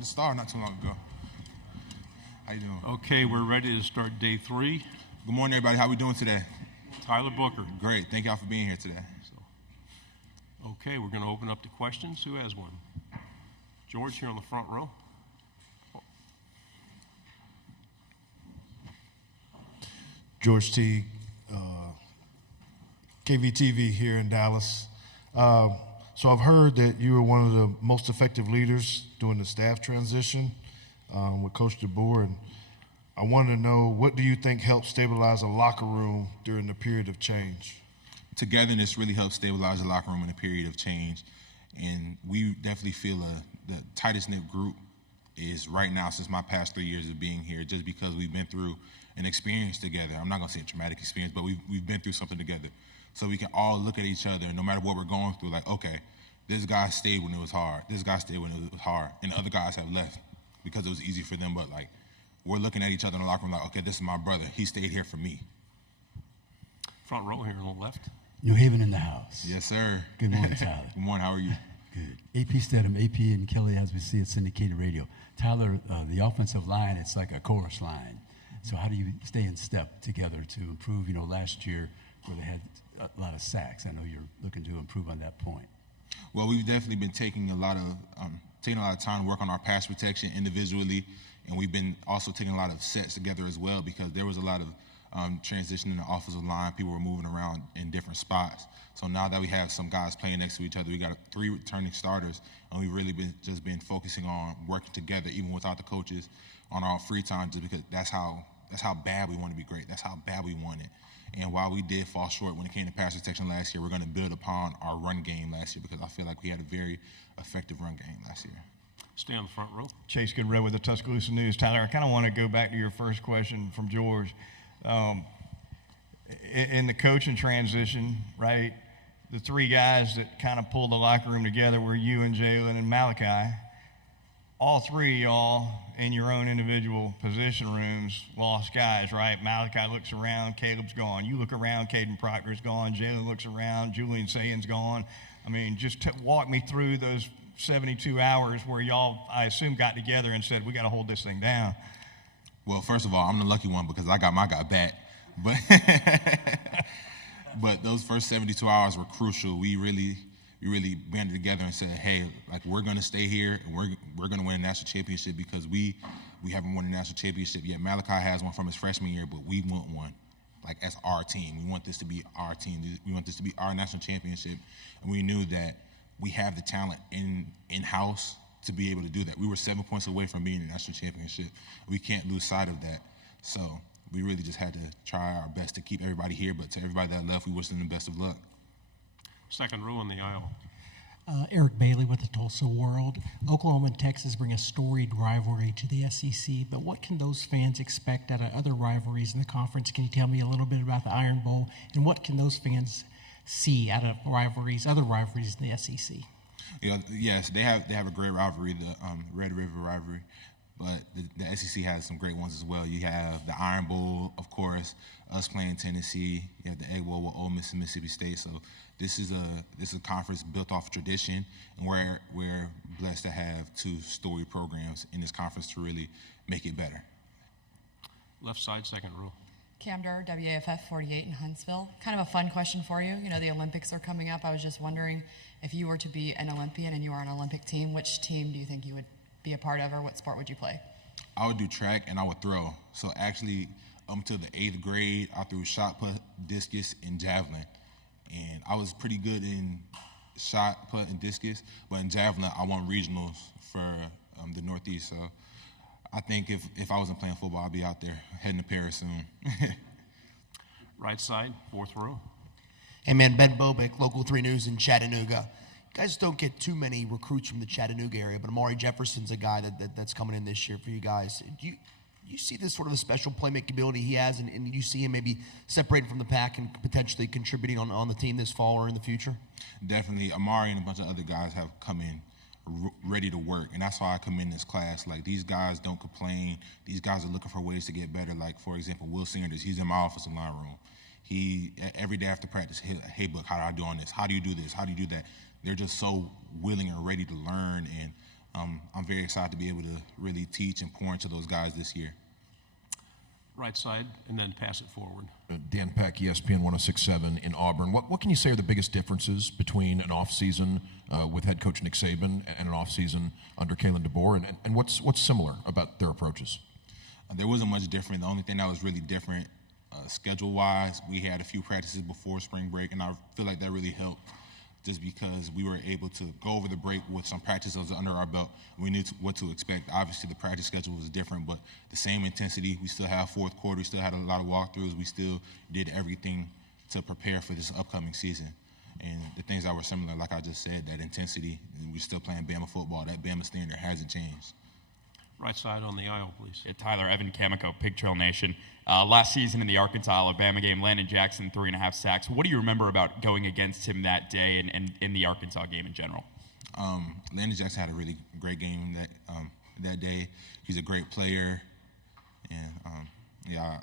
the Star not too long ago. How you doing? Okay, we're ready to start day 3. Good morning, everybody. How we doing today? Tyler Booker. Great. Thank y'all for being here today. Okay, we're going to open up to questions. Who has one? George here on the front row. George T, KVTV here in Dallas. So I've heard that you were one of the most effective leaders during the staff transition with Coach DeBoer, and I wanted to know, what do you think helped stabilize a locker room during the period of change? Togetherness really helps stabilize the locker room in a period of change, and we definitely feel the tightest knit group is right now since my past 3 years of being here, just because we've been through an experience together. I'm not going to say a traumatic experience, but we've been through something together. So we can all look at each other, and no matter what we're going through, like, okay, this guy stayed when it was hard. This guy stayed when it was hard. And the other guys have left because it was easy for them. But, like, we're looking at each other in the locker room like, okay, this is my brother. He stayed here for me. Front row here on the left. New Haven in the house. Yes, sir. Good morning, Tyler. Good morning. How are you? Good. AP Stedham, AP and Kelly, as we see at syndicated radio. Tyler, the offensive line, it's like a chorus line. So how do you stay in step together to improve? You know, last year where they had a lot of sacks, I know you're looking to improve on that point. Well, we've definitely been taking a lot of time to work on our pass protection individually, and we've been also taking a lot of sets together as well, because there was a lot of transition in the offensive line. People were moving around in different spots. So now that we have some guys playing next to each other, we got 3 returning starters, and we've really been focusing on working together, even without the coaches, on our free time, just because that's how bad we want to be great. That's how bad we want it. And while we did fall short when it came to pass protection last year, we're going to build upon our run game last year, because I feel like we had a very effective run game last year. Stay on the front row. Chase Goodrow with the Tuscaloosa News. Tyler, I kind of want to go back to your first question from George. In the coaching transition, right, the 3 guys that kind of pulled the locker room together were you and Jalen and Malachi. All 3 of y'all in your own individual position rooms lost guys, right? Malachi looks around, Caleb's gone. You look around, Caden Proctor's gone. Jalen looks around, Julian Sayen's gone. I mean, just walk me through those 72 hours where y'all, I assume, got together and said, we got to hold this thing down. Well, first of all, I'm the lucky one because I got my guy back. But those first 72 hours were crucial. We really banded together and said, hey, like, we're going to stay here, and we're going to win a national championship, because we haven't won a national championship yet. Malachi has one from his freshman year, but we want one, like, as our team. We want this to be our team. We want this to be our national championship. And we knew that we have the talent in-house to be able to do that. We were 7 points away from being a national championship. We can't lose sight of that. So we really just had to try our best to keep everybody here, but to everybody that left, we wish them the best of luck. Second row in the aisle. Eric Bailey with the Tulsa World. Oklahoma and Texas bring a storied rivalry to the SEC, but what can those fans expect out of other rivalries in the conference? Can you tell me a little bit about the Iron Bowl, and what can those fans see out of other rivalries in the SEC? Yes, they have a great rivalry, the Red River rivalry, but the SEC has some great ones as well. You have the Iron Bowl, of course, us playing Tennessee. You have the Egg Bowl with Ole Miss and Mississippi State. So this is a conference built off tradition, and we're blessed to have 2 storied programs in this conference to really make it better. Left side, second row. Cam Durr, WAFF 48 in Huntsville. Kind of a fun question for you. You know, the Olympics are coming up. I was just wondering, if you were to be an Olympian and you were on an Olympic team, which team do you think you would be a part of, or what sport would you play? I would do track, and I would throw. So actually, up until the 8th grade, I threw shot put, discus, and javelin. And I was pretty good in shot put and discus, but in javelin, I won regionals for the Northeast. So I think if I wasn't playing football, I'd be out there heading to Paris soon. Right side, fourth row. Hey, man, Ben Bobick, Local 3 News in Chattanooga. You guys don't get too many recruits from the Chattanooga area, but Amari Jefferson's a guy that's coming in this year for you guys. Do you see this sort of a special playmaking ability he has, and you see him maybe separating from the pack and potentially contributing on the team this fall or in the future? Definitely. Amari and a bunch of other guys have come in ready to work, and that's why I come in this class. Like, these guys don't complain. These guys are looking for ways to get better. Like, for example, Will Sanders, he's in my offensive line room. He, every day after practice, hey, Book, how do I do on this? How do you do this? How do you do that? They're just so willing and ready to learn, and I'm very excited to be able to really teach and pour into those guys this year. Right side, and then pass it forward. Dan Peck, ESPN 106.7 in Auburn. What can you say are the biggest differences between an offseason with head coach Nick Saban and an offseason under Kalen DeBoer, and what's similar about their approaches? There wasn't much different. The only thing that was really different schedule-wise, we had a few practices before spring break, and I feel like that really helped just because we were able to go over the break with some practices under our belt. We knew what to expect. Obviously, the practice schedule was different, but the same intensity. We still have fourth quarter. We still had a lot of walkthroughs. We still did everything to prepare for this upcoming season. And the things that were similar, like I just said, that intensity, we're still playing Bama football. That Bama standard hasn't changed. Right side on the aisle, please. Yeah, Tyler, Evan Camico, Pig Trail Nation. Last season in the Arkansas-Alabama game, Landon Jackson, 3.5 sacks. What do you remember about going against him that day and in the Arkansas game in general? Landon Jackson had a really great game that day. He's a great player, and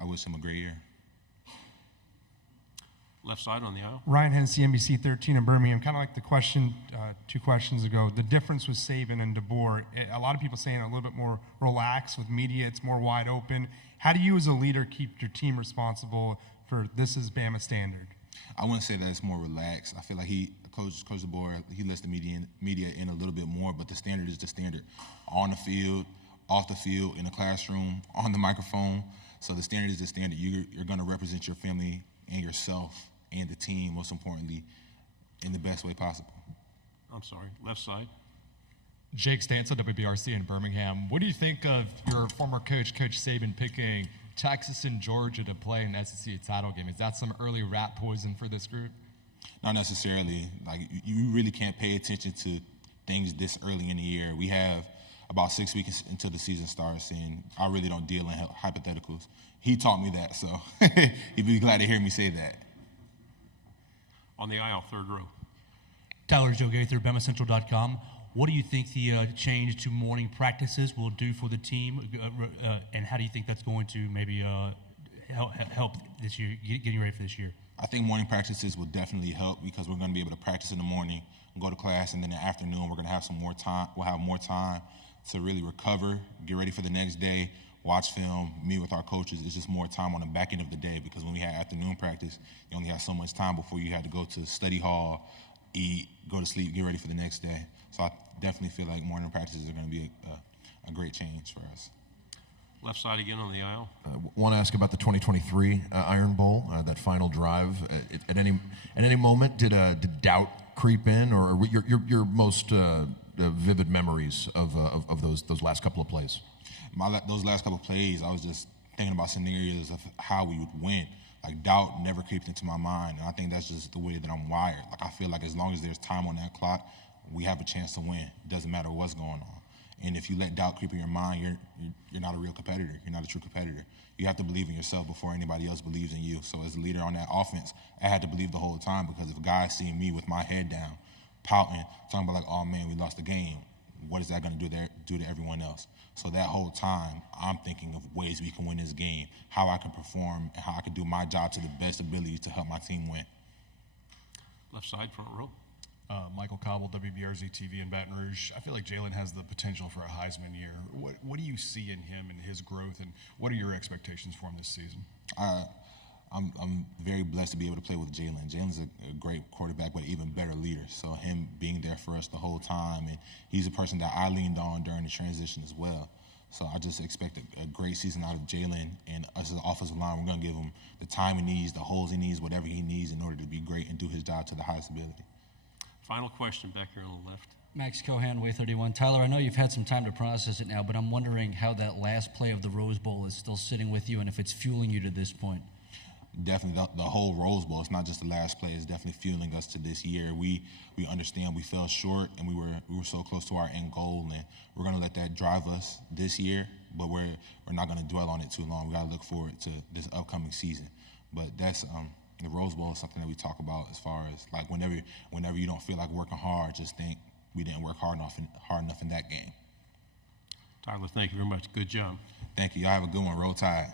I wish him a great year. Left side on the aisle. Ryan Hennessy, NBC 13 in Birmingham. Kind of like the question 2 questions ago, the difference with Saban and DeBoer. A lot of people saying a little bit more relaxed with media. It's more wide open. How do you as a leader keep your team responsible for this is Bama standard? I wouldn't say that it's more relaxed. I feel like Coach DeBoer, he lets the media in a little bit more, but the standard is the standard. On the field, off the field, in the classroom, on the microphone. So the standard is the standard. You're going to represent your family and yourself and the team, most importantly, in the best way possible. I'm sorry, left side. Jake Stanza, WBRC in Birmingham. What do you think of your former coach, Coach Saban, picking Texas and Georgia to play an SEC title game? Is that some early rat poison for this group? Not necessarily. Like, you really can't pay attention to things this early in the year. We have about 6 weeks until the season starts, and I really don't deal in hypotheticals. He taught me that, so he'd be glad to hear me say that. On the aisle, third row. Tyler Joe Gaither, BamaCentral.com. What do you think the change to morning practices will do for the team, and how do you think that's going to maybe help this year, getting ready for this year? I think morning practices will definitely help because we're going to be able to practice in the morning and go to class, and then in the afternoon we're going to have some more time. We'll have more time to really recover, get ready for the next day, watch film, meet with our coaches. It's just more time on the back end of the day because when we had afternoon practice, you only have so much time before you had to go to study hall, eat, go to sleep, get ready for the next day. So I definitely feel like morning practices are going to be a great change for us. Left side again on the aisle. Want to ask about the 2023 Iron Bowl, that final drive. At any moment, did doubt creep in, or your most vivid memories of those last couple of plays? Those last couple of plays, I was just thinking about scenarios of how we would win. Like, doubt never creeped into my mind, and I think that's just the way that I'm wired. Like, I feel like as long as there's time on that clock, we have a chance to win. It doesn't matter what's going on. And if you let doubt creep in your mind, you're not a real competitor. You're not a true competitor. You have to believe in yourself before anybody else believes in you. So as a leader on that offense, I had to believe the whole time because if guys see me with my head down, pouting, talking about like, oh man, we lost the game, what is that going to do to everyone else? So that whole time, I'm thinking of ways we can win this game, how I can perform, and how I can do my job to the best ability to help my team win. Left side, front row. Michael Cobble, WBRZ TV in Baton Rouge. I feel like Jalen has the potential for a Heisman year. What do you see in him and his growth, and what are your expectations for him this season? I'm very blessed to be able to play with Jalen. Jalen's a great quarterback, but an even better leader. So him being there for us the whole time, and he's a person that I leaned on during the transition as well. So I just expect a great season out of Jalen, and us as an offensive line, we're going to give him the time he needs, the holes he needs, whatever he needs in order to be great and do his job to the highest ability. Final question back here on the left. Max Cohan, Way 31. Tyler, I know you've had some time to process it now, but I'm wondering how that last play of the Rose Bowl is still sitting with you and if it's fueling you to this point. Definitely the whole Rose Bowl. It's not just the last play. It's definitely fueling us to this year. We understand we fell short and we were so close to our end goal, and we're going to let that drive us this year, but we're not going to dwell on it too long. We got to look forward to this upcoming season. But that's the Rose Bowl is something that we talk about as far as like whenever you don't feel like working hard, just think we didn't work hard enough in that game. Tyler, thank you very much. Good job. Thank you. Y'all have a good one. Roll Tide.